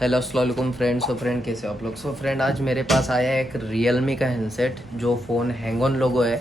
Hello अस्सलाम वालेकुम friends. Friend कैसे हो आप लोग। फ्रेंड आज मेरे पास आया है एक रियलमी का हैंडसेट जो फ़ोन हैंग ऑन लोगो है।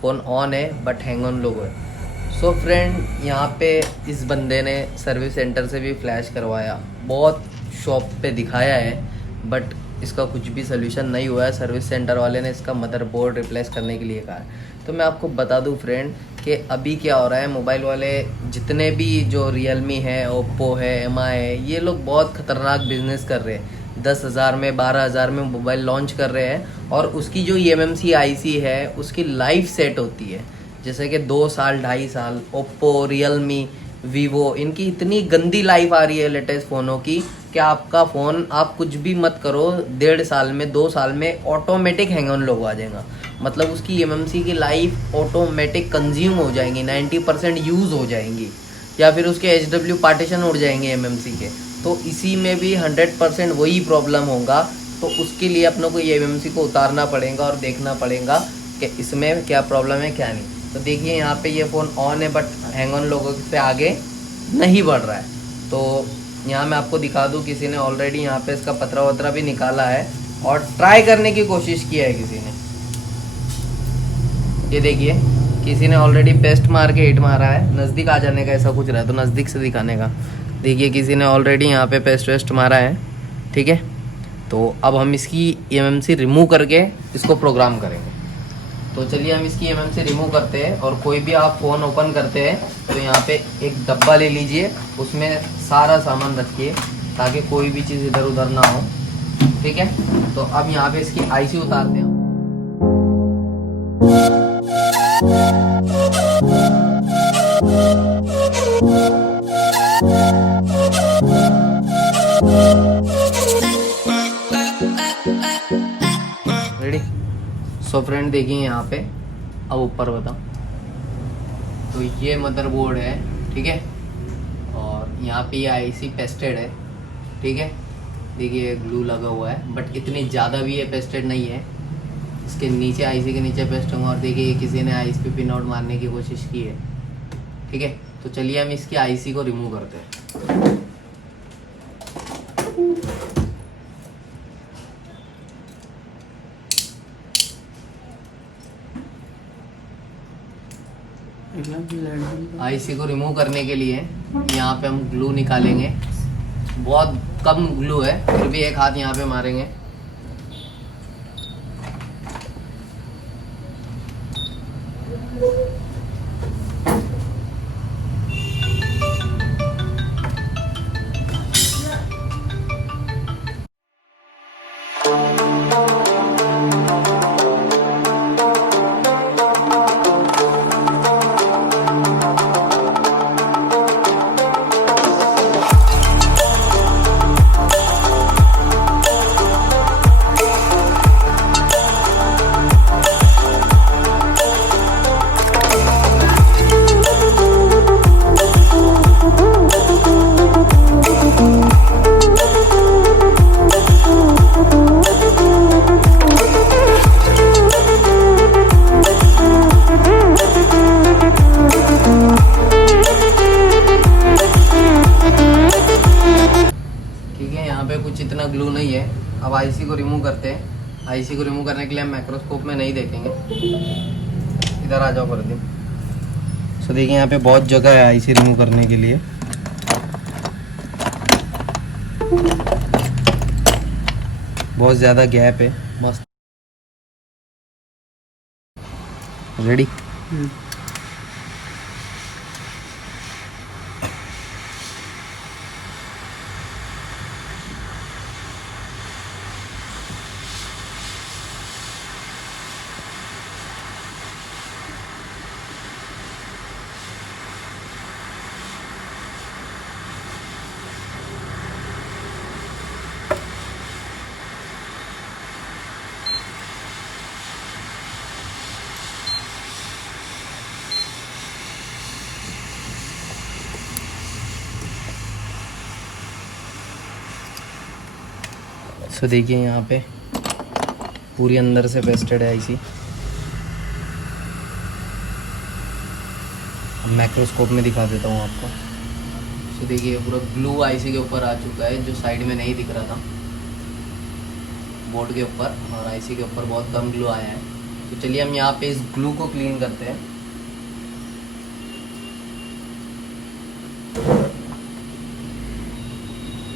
फ़ोन ऑन है बट हैंग ऑन लोगो है। फ्रेंड यहाँ पे इस बंदे ने सर्विस सेंटर से भी फ्लैश करवाया, बहुत शॉप पे दिखाया है बट इसका कुछ भी सोल्यूशन नहीं हुआ है। सर्विस सेंटर वाले ने इसका मदरबोर्ड रिप्लेस करने के लिए कहा है। तो मैं आपको बता दूं फ्रेंड कि अभी क्या हो रहा है, मोबाइल वाले जितने भी जो रियलमी है, ओप्पो है, एमआई है, ये लोग बहुत ख़तरनाक बिजनेस कर रहे हैं। 10,000 में 12,000 में मोबाइल लॉन्च कर रहे हैं और उसकी जो EMMC आईसी है उसकी लाइफ सेट होती है जैसे कि 2 साल 2.5 साल। ओप्पो, रियलमी, वीवो, इनकी इतनी गंदी लाइफ आ रही है लेटेस्ट फ़ोनों की कि आपका फ़ोन आप कुछ भी मत करो, 1.5 साल में 2 साल में ऑटोमेटिक हैंग ऑन लोगो आ जाएगा। मतलब उसकी EMMC की लाइफ ऑटोमेटिक कंज्यूम हो जाएंगी, 90% यूज़ हो जाएंगी, या फिर उसके HW पार्टीशन उड़ जाएंगे EMMC के। तो इसी में भी 100% वही प्रॉब्लम होगा। तो उसके लिए अपनों को EMMC को उतारना पड़ेगा और देखना पड़ेगा कि इसमें क्या प्रॉब्लम है क्या नहीं। तो देखिए यहाँ पे ये फ़ोन ऑन है बट हैंग ऑन लोगों से आगे नहीं बढ़ रहा है। तो यहाँ मैं आपको दिखा दूँ, किसी ने ऑलरेडी यहाँ पे इसका पतरा वतरा भी निकाला है और ट्राई करने की कोशिश की है किसी ने। ये देखिए किसी ने ऑलरेडी पेस्ट मार के हिट मारा है। नज़दीक आ जाने का ऐसा कुछ रहा है तो नज़दीक से दिखाने का। देखिए किसी ने ऑलरेडी यहाँ पे पेस्ट वेस्ट मारा है, ठीक है। तो अब हम इसकी EMMC रिमूव करके इसको प्रोग्राम करेंगे। तो चलिए हम इसकी EMMC रिमूव करते हैं। और कोई भी आप फ़ोन ओपन करते हैं तो यहाँ पे एक डब्बा ले लीजिए, उसमें सारा सामान रखिए ताकि कोई भी चीज़ इधर उधर ना हो, ठीक है। तो अब यहाँ पे इसकी IC उतारते हैं। रेडी। फ्रेंड देखिए यहाँ पे, अब ऊपर बताओ। तो ये मदरबोर्ड है, ठीक है। और यहाँ पे ये IC पेस्टेड है, ठीक है। देखिए ग्लू लगा हुआ है बट इतनी ज़्यादा भी ये पेस्टेड नहीं है। इसके नीचे IC के नीचे पेस्ट होगा। और देखिए किसी ने IC पे पिन आउट मारने की कोशिश की है, ठीक है। तो चलिए हम इसकी IC को रिमूव करते हैं। IC को रिमूव करने के लिए यहाँ पे हम ग्लू निकालेंगे। बहुत कम ग्लू है फिर भी एक हाथ यहाँ पे मारेंगे। यहाँ पे कुछ इतना ग्लू नहीं है। अब IC को रिमूव करते हैं। IC को रिमूव करने के लिए हम माइक्रोस्कोप में नहीं देखेंगे। इधर आ जाओ कर दी। देखिए यहाँ पे बहुत जगह है IC रिमूव करने के लिए। बहुत ज़्यादा गैप है। मस्त। रेडी। देखिए यहाँ पे पूरी अंदर से पेस्टेड है IC। मैक्रोस्कोप में दिखा देता हूँ आपको। तो देखिए पूरा ग्लू आईसी के ऊपर आ चुका है, जो साइड में नहीं दिख रहा था बोर्ड के ऊपर, और आईसी के ऊपर बहुत कम ग्लू आया है। तो चलिए हम यहाँ पे इस ग्लू को क्लीन करते हैं।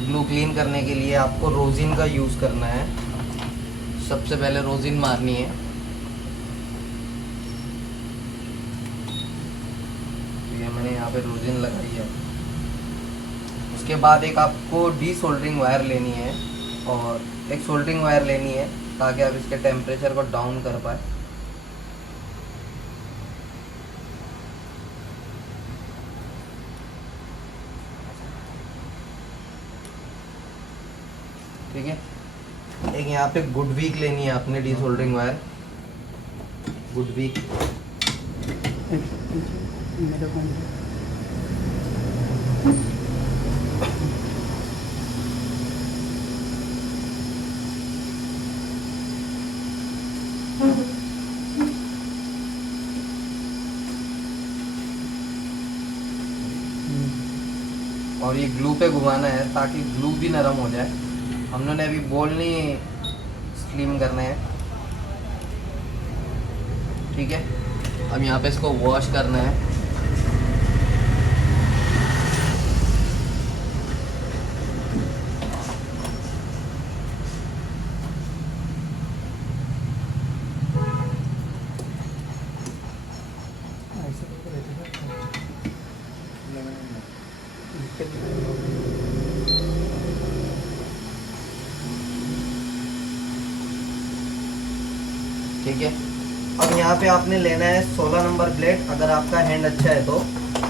ग्लू क्लीन करने के लिए आपको रोजिन का यूज़ करना है। सबसे पहले रोजिन मारनी है। तो ये मैंने यहाँ पे रोजिन लगाई है। उसके बाद एक आपको डी सोल्डरिंग वायर लेनी है और एक सोल्डरिंग वायर लेनी है, ताकि आप इसके टेम्परेचर को डाउन कर पाए। ठीक है, एक यहाँ पे गुड वीक लेनी है आपने desoldering wire, good wick. और ये ग्लू पे घुमाना है ताकि ग्लू भी नरम हो जाए। हम लोगों ने अभी बॉल नहीं स्लिम करना है। ठीक है, अब यहाँ पे इसको वॉश करना है। ठीक है, अब यहाँ पे आपने लेना है 16 नंबर ब्लेड, अगर आपका हैंड अच्छा है तो,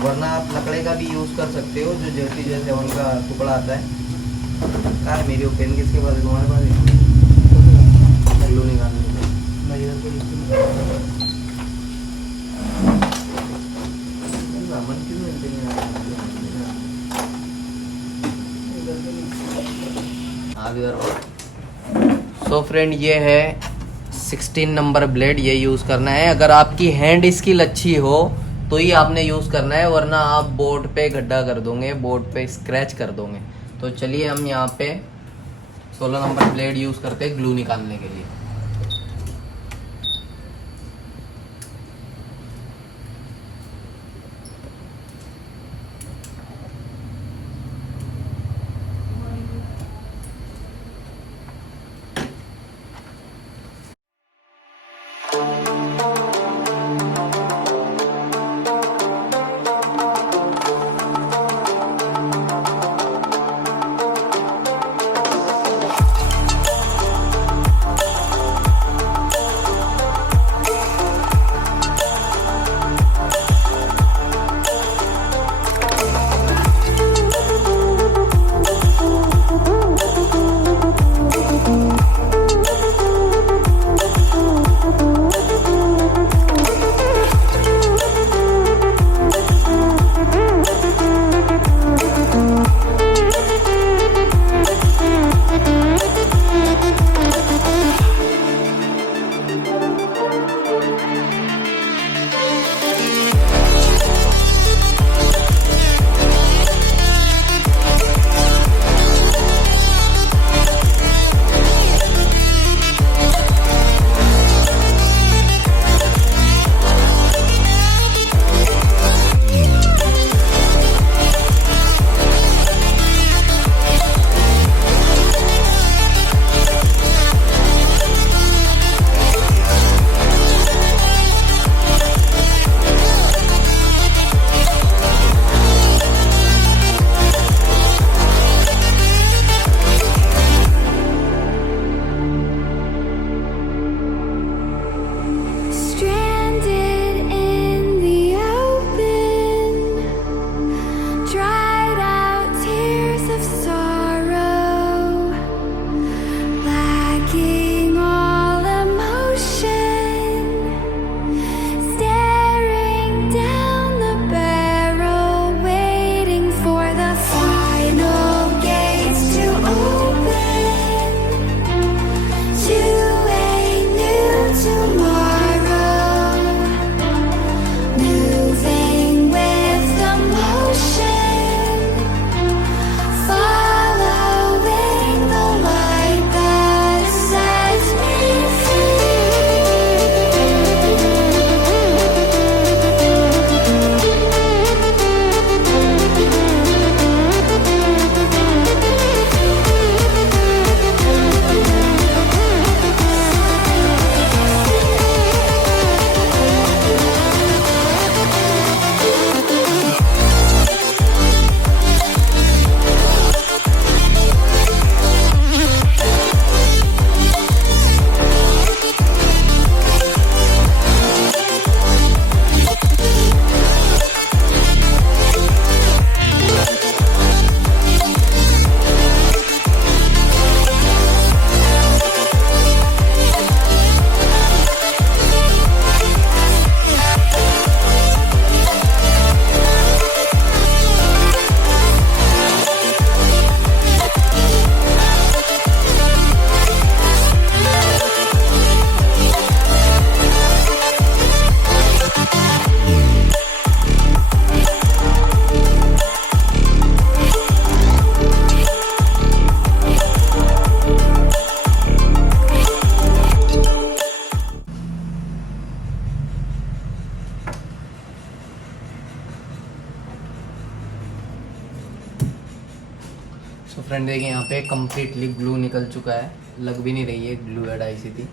वरना आप लकड़े का भी यूज़ कर सकते हो, जो जेटी जैसे उनका टुकड़ा आता है। कहाँ है मेरी पेन, किसके पास है? तुम्हारे पास है? ग्लू निकालने सो फ्रेंड, ये है 16 नंबर ब्लेड, ये यूज़ करना है। अगर आपकी हैंड स्किल अच्छी हो तो ही आपने यूज़ करना है, वरना आप बोर्ड पे गड्ढा कर दोगे, बोर्ड पे स्क्रैच कर दोगे। तो चलिए हम यहाँ पे 16 नंबर ब्लेड यूज़ करते हैं ग्लू निकालने के लिए। फ्रेंड देखिए यहाँ पे कम्प्लीटली ग्लू निकल चुका है, लग भी नहीं रही है ग्लू हेड आईसी थी।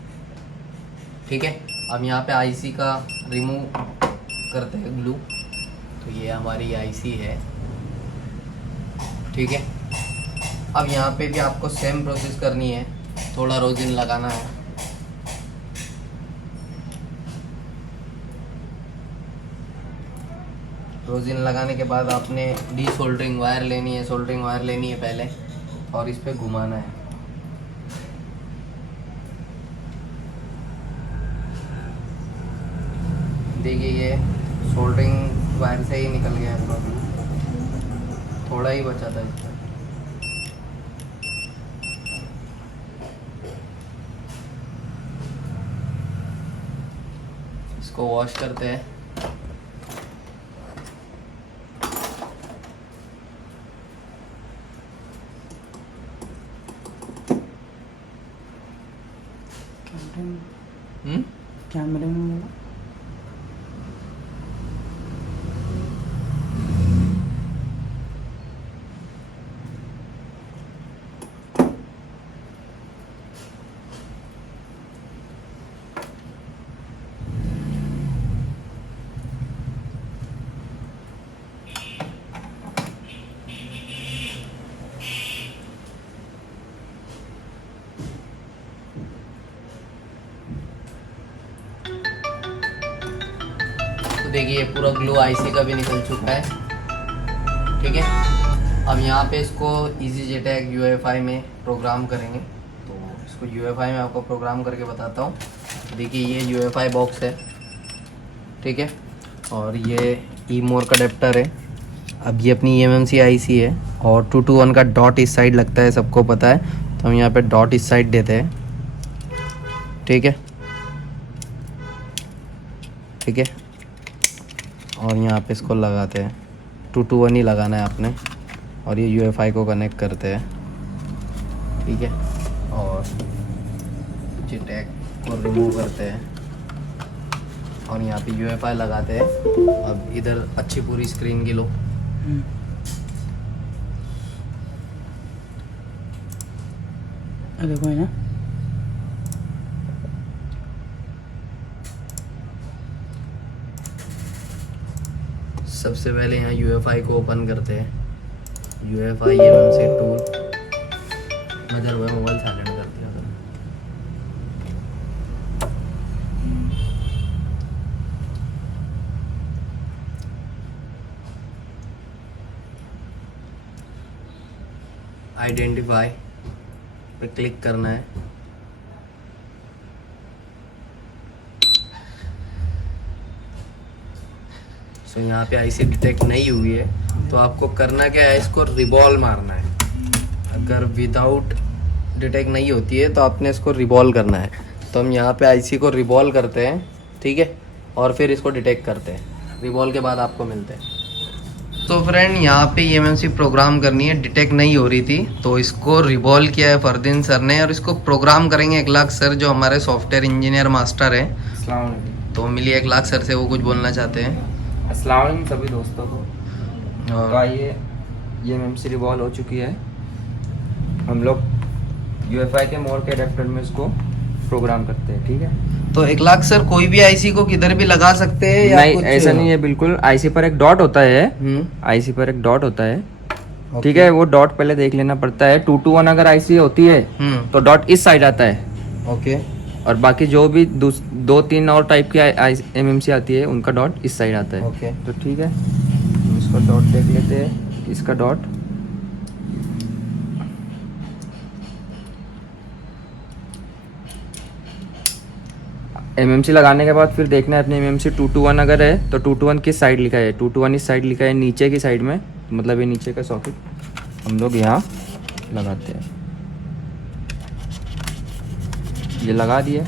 ठीक है, अब यहाँ पे आईसी का रिमूव करते हैं ग्लू। तो ये हमारी आईसी है। ठीक है, अब यहाँ पे भी आपको सेम प्रोसेस करनी है, थोड़ा रोजिन लगाना है। रोजिन लगाने के बाद आपने डी सोल्डरिंग वायर लेनी है, सोल्डरिंग वायर लेनी है पहले, और इस पे घुमाना है। देखिए ये सोल्डरिंग वायर से ही निकल गया है, थोड़ा ही बचा था इसका। इसको वॉश करते हैं। कैमरे में तो देखिए पूरा ग्लू आईसी का भी निकल चुका है। ठीक है, अब यहाँ पे इसको EasyJetag UEFI में प्रोग्राम करेंगे। तो इसको UEFI में आपको प्रोग्राम करके बताता हूँ। देखिए ये UEFI बॉक्स है। ठीक है, और ये ई-मोर का अडेप्टर है। अब ये अपनी eMMC आईसी है और 221 का डॉट इस साइड लगता है, सबको पता है। तो हम यहाँ पे डॉट इस साइड देते हैं। ठीक है, ठीक है, और यहाँ पे इसको लगाते हैं। 221 ही लगाना है आपने, और ये UEFI को कनेक्ट करते हैं। ठीक है, और JTAG को रिमूव करते हैं और यहाँ पे UEFI लगाते हैं। अब इधर अच्छी पूरी स्क्रीन की लो। देखो है ना, सबसे पहले यहाँ UEFI को ओपन करते हैं। UEFI eMMC टूल नजर हुआ, मोबाइल साइलेंट कर दिया था। आइडेंटिफाई पे क्लिक करना है। सो यहाँ पे आईसी डिटेक्ट नहीं हुई है, तो आपको करना क्या है, इसको रिबॉल मारना है। अगर विदाउट डिटेक्ट नहीं होती है तो आपने इसको रिबॉल करना है। तो हम यहाँ पे आईसी को रिबॉल करते हैं। ठीक है, और फिर इसको डिटेक्ट करते हैं। रिबॉल के बाद आपको मिलते हैं। तो फ्रेंड यहाँ पे eMMC प्रोग्राम करनी है, डिटेक्ट नहीं हो रही थी, तो इसको रिबॉल किया है फरदीन सर ने, और इसको प्रोग्राम करेंगे 1 लाख सर, जो हमारे सॉफ्टवेयर इंजीनियर मास्टर है। अस्सलाम वालेकुम। तो मिलिए 1 लाख सर से, वो कुछ बोलना चाहते हैं। अस्सलाम वालेकुम सभी दोस्तों को। और तो आइए, ये eMMC रिवॉल्व हो चुकी है। हम लोग UEFI के मोर के अडेप्टर में इसको प्रोग्राम करते हैं। ठीक है, तो 1 लाख सर कोई भी आईसी को किधर भी लगा सकते हैं या नहीं कुछ? ऐसा नहीं है, बिल्कुल आईसी पर एक डॉट होता है। आईसी पर एक डॉट होता है। ठीक है, वो डॉट पहले देख लेना पड़ता है। 221 अगर आईसी होती है तो डॉट इस साइड आता है। ओके, और बाकी जो भी 2-3 और टाइप की eMMC आती है उनका डॉट इस साइड आता है। ओके। तो ठीक है, हम इसका डॉट देख लेते हैं। इसका डॉट eMMC लगाने के बाद फिर देखना है अपने eMMC 221 अगर है तो 221 किस साइड लिखा है। 221 इस साइड लिखा है, नीचे की साइड में, मतलब ये नीचे का सॉकेट हम लोग यहाँ लगाते हैं। ये लगा दिए।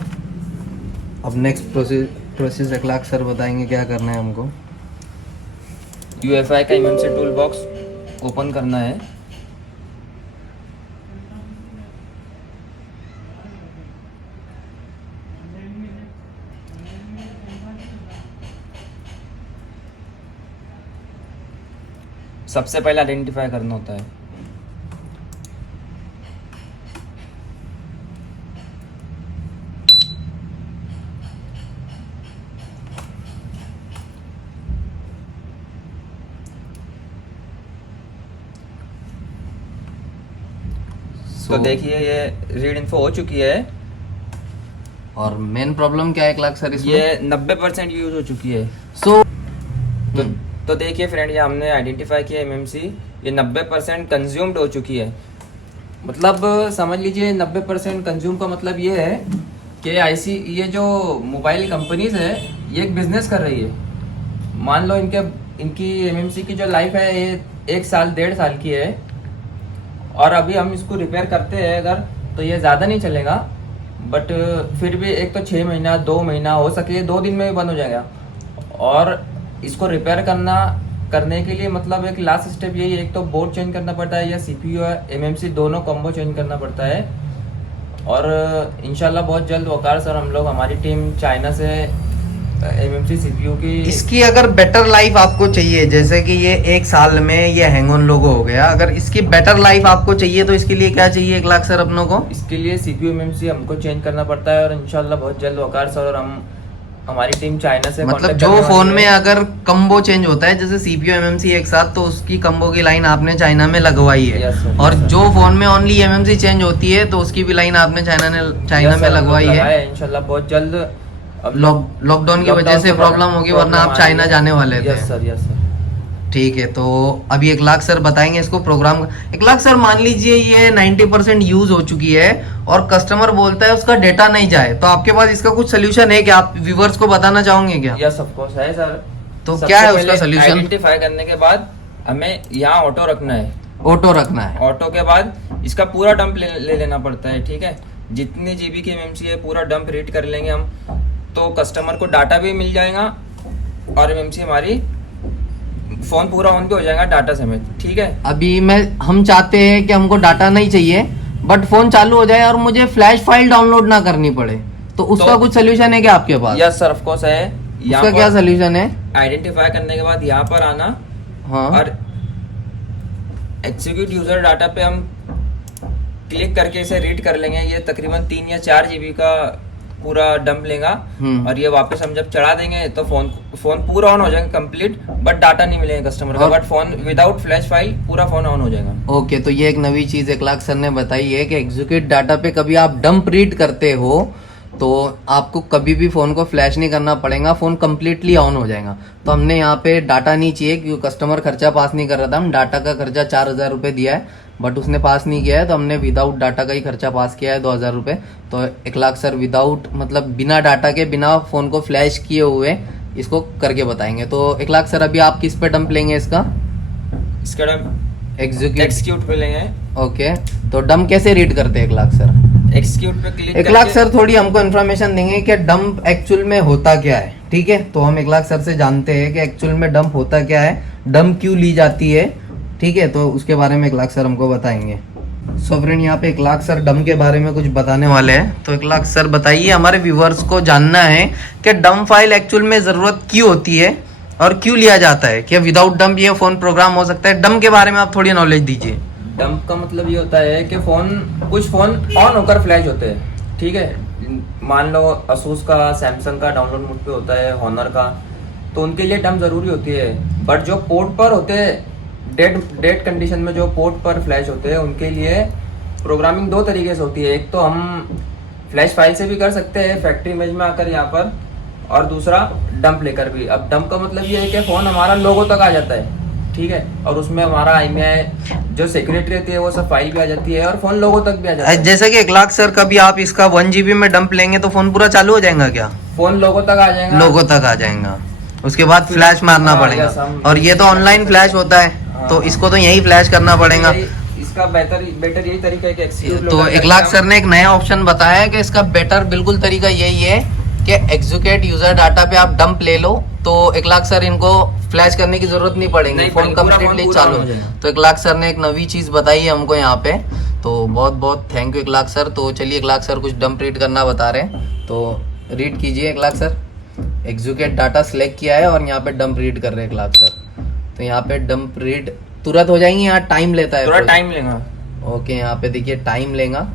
अब नेक्स्ट प्रोसेस 1 लाख सर बताएंगे क्या करना है हमको। UEFI का eMMC टूल बॉक्स ओपन करना है। सबसे पहले आइडेंटिफाई करना होता है। तो देखिए ये रीड इन्फो हो चुकी है। और मेन प्रॉब्लम क्या है 1 लाख सर इसमें? ये 90% यूज हो चुकी है। सो तो देखिए फ्रेंड, ये हमने आइडेंटिफाई किया एमएमसी, ये 90% कंज्यूम्ड हो चुकी है। मतलब समझ लीजिए 90% कंज्यूम का मतलब ये है कि आईसी, ये जो मोबाइल कंपनीज है ये एक बिजनेस कर रही है। मान लो इनकी एमएमसी की जो लाइफ है ये 1 साल 1.5 साल की है, और अभी हम इसको रिपेयर करते हैं अगर, तो ये ज़्यादा नहीं चलेगा, बट फिर भी एक तो 6 महीना 2 महीना हो सके 2 दिन में भी बंद हो जाएगा। और इसको रिपेयर करने के लिए मतलब एक लास्ट स्टेप यही है, एक तो बोर्ड चेंज करना पड़ता है या सीपीयू या एमएमसी दोनों कॉम्बो चेंज करना पड़ता है। और इंशाल्लाह बहुत जल्द वकार सर, हम लोग हमारी टीम चाइना से एमएमसी सीपीयू की इसकी अगर बेटर लाइफ आपको चाहिए, जैसे कि ये 1 साल में ये हैंग ऑन लोगो हो गया, अगर इसकी बेटर लाइफ आपको चाहिए तो इसके लिए क्या चाहिए 1 लाख सर अपनों को? इसके लिए सीपीयू एमएमसी हमको चेंज करना पड़ता है, और इंशाल्लाह बहुत जल्द वकार सर और हमारी टीम चाइना से मतलब जो फोन में अगर कम्बो चेंज होता है जैसे सीपीयू एमएमसी एक साथ, तो उसकी कम्बो की लाइन आपने चाइना में लगवाई है। Yes, sir, और yes, sir. जो फोन में ओनली एमएमसी चेंज होती है तो उसकी भी लाइन आपने चाइना में लगवाई है। इंशाल्लाह बहुत जल्द। अब लॉकडाउन की वजह से प्रॉब्लम होगी, वरना आप चाइना जाने वाले थे। Yes sir. ठीक है, तो अभी 1 लाख सर बताएंगे इसको प्रोग्राम। 1 लाख सर मान लीजिए ये 90% यूज हो चुकी है और कस्टमर बोलता है उसका डेटा नहीं जाए, तो आपके पास इसका कुछ सोल्यूशन है क्या? आप व्यूवर्स को बताना चाहोगे क्या? यस ऑफ कोर्स है सर। तो क्या है उसका सोल्यूशन? आइडेंटिफाई करने के बाद हमें यहाँ ऑटो रखना है। ऑटो रखना है। ऑटो के बाद इसका पूरा डंप ले लेना पड़ता है। ठीक है, जितनी जीबी की एमएमसी है पूरा डंप रीड कर लेंगे हम, तो कस्टमर को डाटा भी मिल जाएगा और एमएमसी हमारी फोन पूरा ऑन भी हो जाएगा डाटा समेत। ठीक है, अभी हम चाहते हैं कि हमको डाटा नहीं चाहिए बट फोन चालू हो जाए और मुझे फ्लैश फाइल डाउनलोड ना करनी पड़े, तो उसका कुछ सोल्यूशन है क्या आपके पास? यस सर ऑफ कोर्स है। उसका क्या सोल्यूशन है? आइडेंटिफाई करने के बाद यहाँ पर आना, हाँ, और एग्जीक्यूट यूजर डाटा पे हम क्लिक करके इसे रीड कर लेंगे। ये तकरीबन 3 या 4 जीबी का पूरा डंप लेगा, और ये वापस हम जब चढ़ा देंगे तो फोन पूरा ऑन हो जाएगा कंप्लीट, बट डाटा नहीं मिलेगा कस्टमर को, but phone without flash file पूरा फोन ऑन हो जाएगा। ओके, तो ये एक नई चीज 1 लाख सर ने बताई है कि एग्जीक्यूट डाटा पे कभी आप डंप रीड करते हो तो आपको कभी भी फोन को फ्लैश नहीं करना पड़ेगा, फोन कंप्लीटली ऑन हो जाएगा। तो हमने यहाँ पे डाटा नहीं चाहिए क्योंकि कस्टमर खर्चा पास नहीं कर रहा था। हम डाटा का खर्चा 4000 रुपये दिया है बट उसने पास नहीं किया है, तो हमने विदाउट डाटा का ही खर्चा पास किया है 2000 रुपये। तो 1 लाख सर विदाउट मतलब बिना डाटा के, बिना फोन को फ्लैश किए हुए इसको करके बताएंगे। तो 1 लाख सर अभी आप किस पे डंप लेंगे इसका डंप एग्जीक्यूट पे लेंगे। ओके, तो डंप कैसे रीड करते हैं 1 लाख सर? एक्सिक्यूट पे क्लिक 1 लाख सर थोड़ी हमको इन्फॉर्मेशन देंगे कि डंप एक्चुअल में होता क्या है। ठीक है, तो हम 1 लाख सर से जानते हैं कि एक्चुअल में डंप होता क्या है, डंप क्यों ली जाती है। ठीक है, तो उसके बारे में 1 लाख सर हमको बताएंगे। सो फ्रेंड, यहाँ पे 1 लाख सर डंप के बारे में कुछ बताने वाले हैं। तो 1 लाख सर बताइए, हमारे व्यूवर्स को जानना है कि डंप फाइल एक्चुअल में जरूरत क्यों होती है और क्यों लिया जाता है, कि विदाउट डंप ये फोन प्रोग्राम हो सकता है। डंप के बारे में आप थोड़ी नॉलेज दीजिए। डंप का मतलब ये होता है कि कुछ फोन ऑन होकर फ्लैश होते हैं। ठीक है, मान लो असूस का, सैमसंग का डाउनलोड मोड पे होता है, हॉनर का, तो उनके लिए डंप जरूरी होती है। बट जो पोर्ट पर होते हैं, डेड कंडीशन में जो पोर्ट पर फ्लैश होते हैं, उनके लिए प्रोग्रामिंग 2 तरीके से होती है। एक तो हम फ्लैश फाइल से भी कर सकते हैं फैक्ट्री इमेज में आकर यहाँ पर, और दूसरा डंप लेकर भी। अब डंप का मतलब ये है कि फोन हमारा लोगो तक आ जाता है। ठीक है, और उसमें हमारा IMEI जो सिक्योरिटी रहती है वो सब फाइल भी आ जाती है और फोन लोगो तक भी आ जाता है। जैसे कि 1 लाख सर कभी आप इसका 1 GB में डंप लेंगे तो फोन पूरा चालू हो जाएगा क्या? फोन लोगो तक आ जाएगा, लोगो तक आ जाएगा, उसके बाद फ्लैश मारना पड़ेगा। और ये तो ऑनलाइन फ्लैश होता है, तो इसको तो यही फ्लैश करना पड़ेगा। इसका बेटर यही तरीका है कि एक्सिक्यूट। तो 1 लाख सर ने एक नया ऑप्शन बताया है कि इसका बेटर बिल्कुल तरीका यही है कि एग्जीक्यूट यूजर डाटा पे आप डंप ले लो, तो 1 लाख सर इनको फ्लैश करने की जरूरत नहीं पड़ेगी, फोन कंप्लीटली चालू। तो 1 लाख सर ने एक नई चीज बताई है हमको यहाँ पे, तो बहुत बहुत थैंक यू 1 लाख सर। तो चलिए 1 लाख सर कुछ डंप रीड करना बता रहे हैं, तो रीड कीजिए 1 lakh sir. Execute data select किया है और यहाँ पे डंप रीड कर रहे हैं 1 लाख सर। तो यहाँ पे डंप रीड तुरंत हो जाएंगी, यहाँ टाइम लेता है, थोड़ा टाइम लेगा। ओके, यहाँ पे देखिए टाइम लेगा,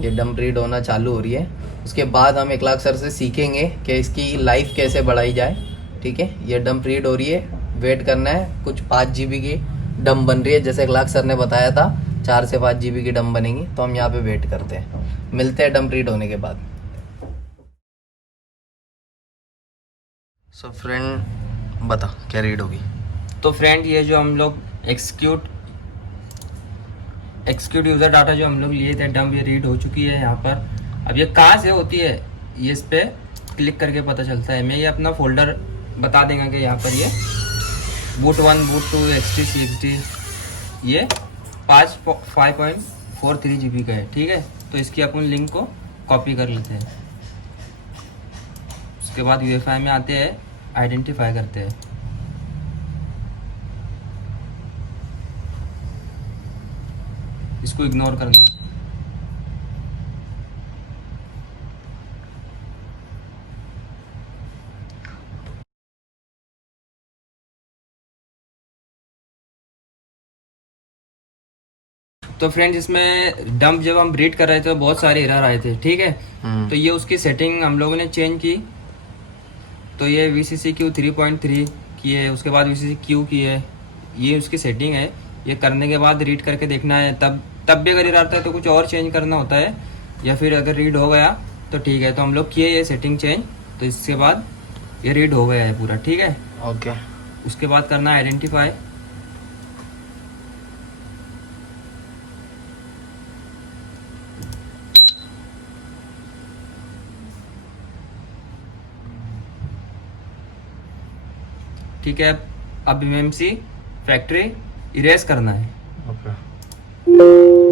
ये डंप रीड होना चालू हो रही है। उसके बाद हम 1 लाख सर से सीखेंगे कि इसकी लाइफ कैसे बढ़ाई जाए। ठीक है, ये डंप रीड हो रही है, वेट करना है। कुछ 5 GB की डंप बन रही है जैसे 1 लाख सर ने बताया था, 4 से 5 GB की डम बनेगी, तो हम यहाँ पे वेट करते हैं, मिलते हैं डम रीड होने के बाद। सो फ्रेंड बता क्या रीड होगी। तो फ्रेंड ये जो हम लोग एक्सिक्यूट यूज़र डाटा जो हम लोग लिए थे डंप, ये रीड हो चुकी है यहाँ पर। अब ये कहाँ से होती है, ये इस पर क्लिक करके पता चलता है। मैं ये अपना फोल्डर बता देगा कि यहाँ पर ये बूट 1 बूट 2 XT CXT ये 5.43 GB का है, ठीक है। तो इसकी अपन लिंक को कॉपी कर लेते हैं। उसके बाद UEFI में आते हैं, आइडेंटिफाई करते हैं। इसको इग्नोर करना है। तो फ्रेंड्स इसमें डंप जब हम रीड कर रहे थे तो बहुत सारे एरर आए थे, ठीक है। तो ये उसकी सेटिंग हम लोगों ने चेंज की। तो ये VCCQ 3.3 की है, उसके बाद VCCQ की है, ये उसकी सेटिंग है। ये करने के बाद रीड करके देखना है, तब भी अगर एरर आता है तो कुछ और चेंज करना होता है, या फिर अगर रीड हो गया तो ठीक है। तो हम लोग किए ये सेटिंग चेंज, तो इसके बाद ये रीड हो गया है पूरा, ठीक है। ओके। उसके बाद करना है आइडेंटिफाई। ठीक है, अब MMC फैक्ट्री इरेज करना है। ओके।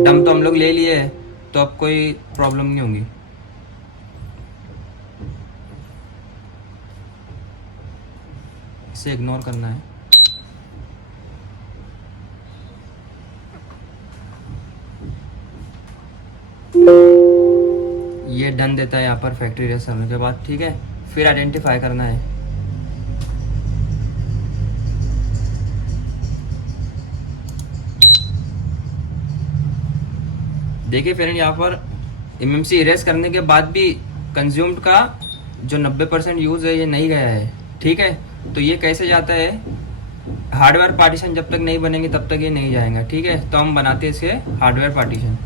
डम तो हम लोग ले लिए है, तो अब कोई प्रॉब्लम नहीं होगी। इसे इग्नोर करना है। ये डन देता है यहाँ पर फैक्ट्री इरेज करने के बाद, ठीक है। फिर आइडेंटिफाई करना है। देखिए फ्रेंड यहाँ पर MMC इरेज करने के बाद भी कंज्यूम्ड का जो 90% यूज है ये नहीं गया है, ठीक है। तो ये कैसे जाता है, हार्डवेयर पार्टीशन जब तक नहीं बनेंगे तब तक ये नहीं जाएगा, ठीक है। तो हम बनाते हैं इसे हार्डवेयर पार्टीशन।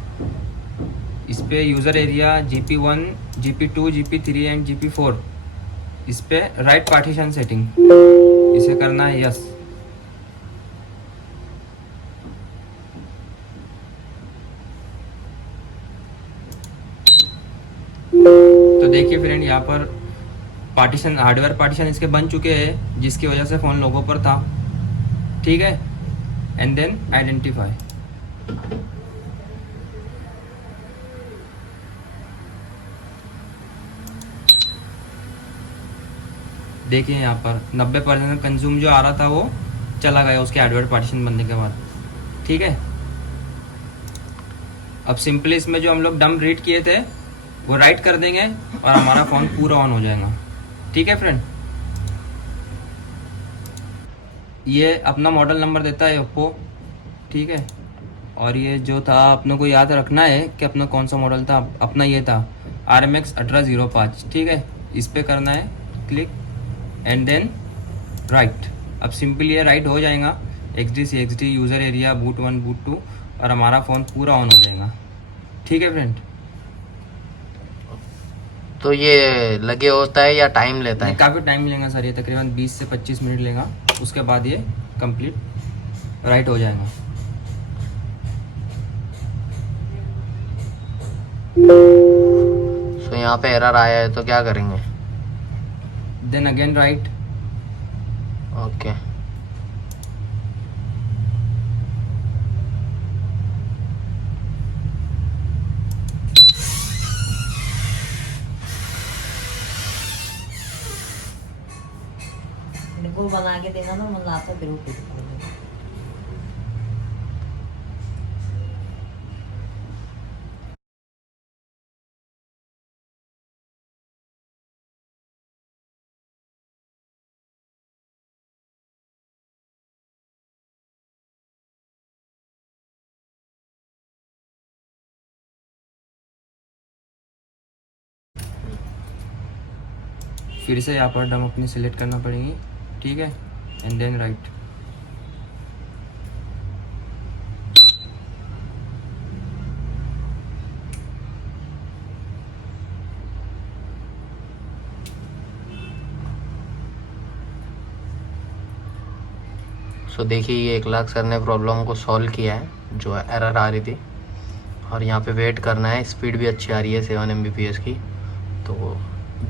इस पे user area GP1 GP2 GP3 and GP4, इस पे राइट पार्टीशन सेटिंग, इसे करना है यस। तो देखिए फ्रेंड यहाँ पर पार्टीशन, हार्डवेयर पार्टीशन इसके बन चुके हैं, जिसकी वजह से फोन लोगों पर था, ठीक है। And then identify. देखिए यहाँ पर 90% कंज्यूम जो आ रहा था वो चला गया उसके हार्डवेयर पार्टीशन बनने के बाद, ठीक है। अब सिंपली इसमें जो हम लोग डंप रीड किए थे वो राइट कर देंगे और हमारा फ़ोन पूरा ऑन हो जाएगा, ठीक है फ्रेंड। ये अपना मॉडल नंबर देता है ओप्पो, ठीक है। और ये जो था अपने को याद रखना है कि अपना कौन सा मॉडल था, अपना ये था RMX 1805, ठीक है। इस पर करना है क्लिक एंड देन राइट। अब सिंपली ये राइट हो जाएगा, XD CXD user area boot 1 boot 2, और हमारा फ़ोन पूरा ऑन हो जाएगा, ठीक है फ्रेंड। तो ये लगे होता है या टाइम लेता है? काफ़ी टाइम लेगा सर, ये तकरीबन 20 से 25 मिनट लेगा। उसके बाद ये कंप्लीट राइट हो जाएगा। सो यहाँ पे एरर आया है तो क्या करेंगे? Then again right. ओके। वो बना के देना ना, मजा आता फिर वो खुद खोलेगा। फिर से यहाँ पर डम अपनी सिलेक्ट करना पड़ेगी, ठीक है। And then right. सो देखिए ये 1 लाख सर ने प्रॉब्लम को सॉल्व किया है, जो एरर आ रही थी। और यहाँ पे वेट करना है, स्पीड भी अच्छी आ रही है 7 Mbps की। तो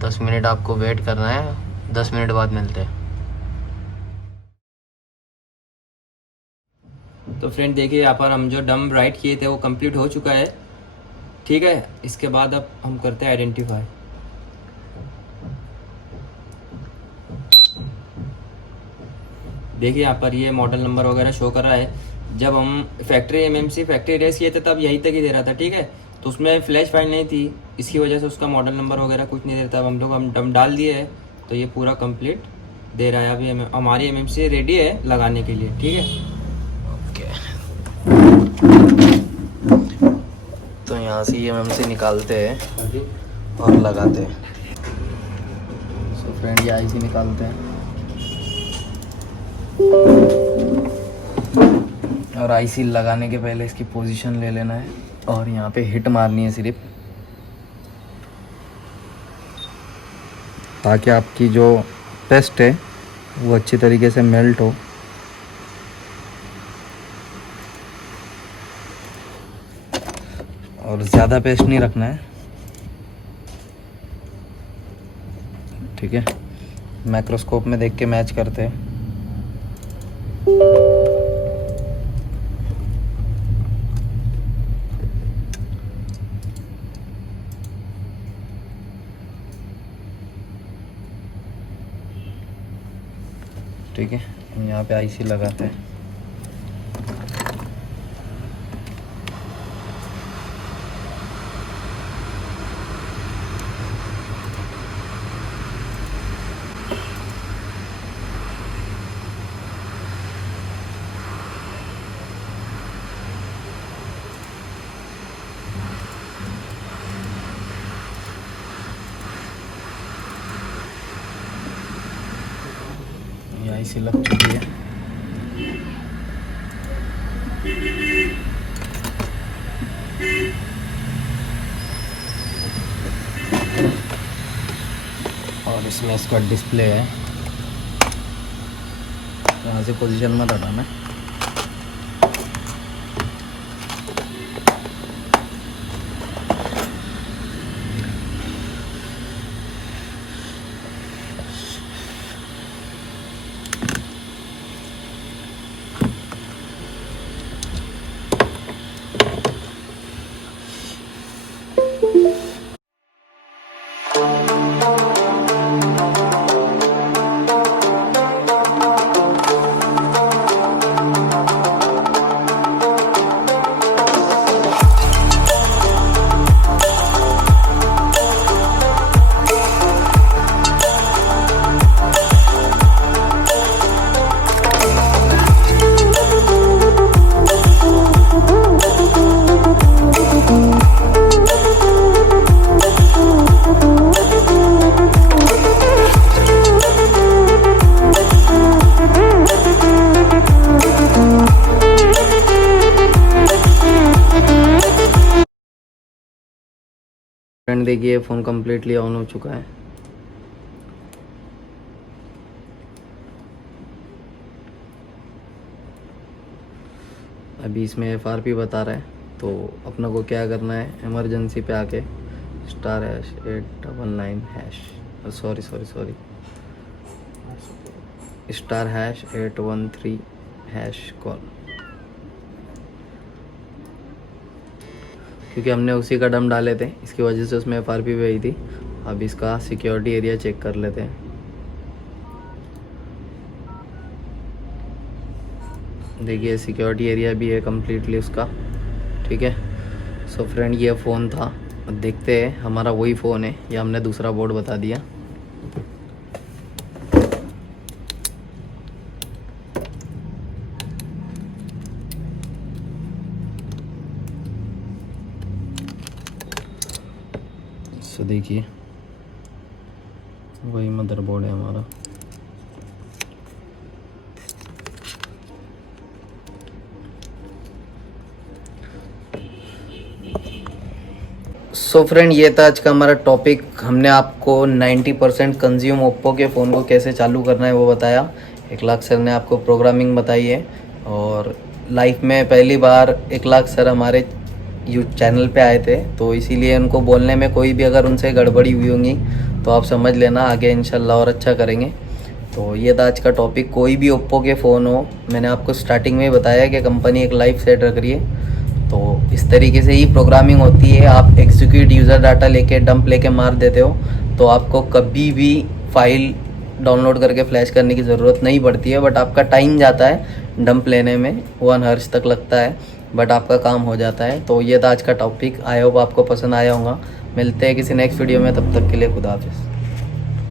10 मिनट आपको वेट करना है, 10 मिनट बाद मिलते हैं। तो फ्रेंड देखिए यहाँ पर हम जो डम राइट किए थे वो कंप्लीट हो चुका है, ठीक है। इसके बाद अब हम करते हैं आइडेंटिफाई। देखिए यहाँ पर ये मॉडल नंबर वगैरह शो कर रहा है। जब हम फैक्ट्री रेस किए थे तब यहीं तक ही दे रहा था, ठीक है। तो उसमें फ्लैश फाइल नहीं थी, इसकी वजह से उसका मॉडल नंबर वगैरह कुछ नहीं दे रहा था। अब हम डम डाल दिए है तो ये पूरा कंप्लीट दे रहा है। अभी हमारी MMC रेडी है लगाने के लिए, ठीक है। ओके, तो यहाँ से ये MMC निकालते हैं और लगाते हैं। सो फ्रेंड ये IC निकालते हैं और IC लगाने के पहले इसकी पोजीशन ले लेना है और यहाँ पे हिट मारनी है सिर्फ, ताकि आपकी जो पेस्ट है वो अच्छी तरीके से मेल्ट हो। और ज़्यादा पेस्ट नहीं रखना है, ठीक है। माइक्रोस्कोप में देख के मैच करते हैं। ठीक है, हम यहाँ पे IC लगाते हैं। ये IC लग चुकी है। और इसमें इसका डिस्प्ले है, यहाँ से पोजीशन मत हटाना। फ्रेंड देखिए फ़ोन कम्प्लीटली ऑन हो चुका है। अभी इसमें FRP बता रहा है, तो अपना को क्या करना है, इमरजेंसी पे आके *899# सॉरी *813# कॉल, क्योंकि हमने उसी का डम डाले थे, इसकी वजह से उसमें FRP भी आई थी। अब इसका सिक्योरिटी एरिया चेक कर लेते हैं। देखिए सिक्योरिटी एरिया भी है कम्प्लीटली उसका, ठीक है। सो फ्रेंड ये फ़ोन था, अब देखते हैं हमारा वही फ़ोन है या हमने दूसरा बोर्ड बता दिया। सो देखिए वही मदरबोर्ड है हमारा। सो फ्रेंड ये था आज का हमारा टॉपिक। हमने आपको 90% कंज्यूम ओप्पो के फ़ोन को कैसे चालू करना है वो बताया। 1 लाख सर ने आपको प्रोग्रामिंग बताई है और लाइफ में पहली बार 1 लाख सर हमारे चैनल पे आए थे, तो इसीलिए उनको बोलने में कोई भी अगर उनसे गड़बड़ी हुई होंगी तो आप समझ लेना, आगे इंशाल्लाह और अच्छा करेंगे। तो ये था आज का टॉपिक। कोई भी ओप्पो के फ़ोन हो, मैंने आपको स्टार्टिंग में ही बताया कि कंपनी एक लाइफ सेट रख रही है, तो इस तरीके से ही प्रोग्रामिंग होती है। आप एग्जीक्यूट यूज़र डाटा लेके डंप लेके मार देते हो तो आपको कभी भी फाइल डाउनलोड करके फ्लैश करने की ज़रूरत नहीं पड़ती है, बट आपका टाइम जाता है डंप लेने में, 1 हर्ट्ज तक लगता है, बट आपका काम हो जाता है। तो ये था आज का टॉपिक। आई होप आपको पसंद आया होगा। मिलते हैं किसी नेक्स्ट वीडियो में, तब तक के लिए खुदा हाफिज़।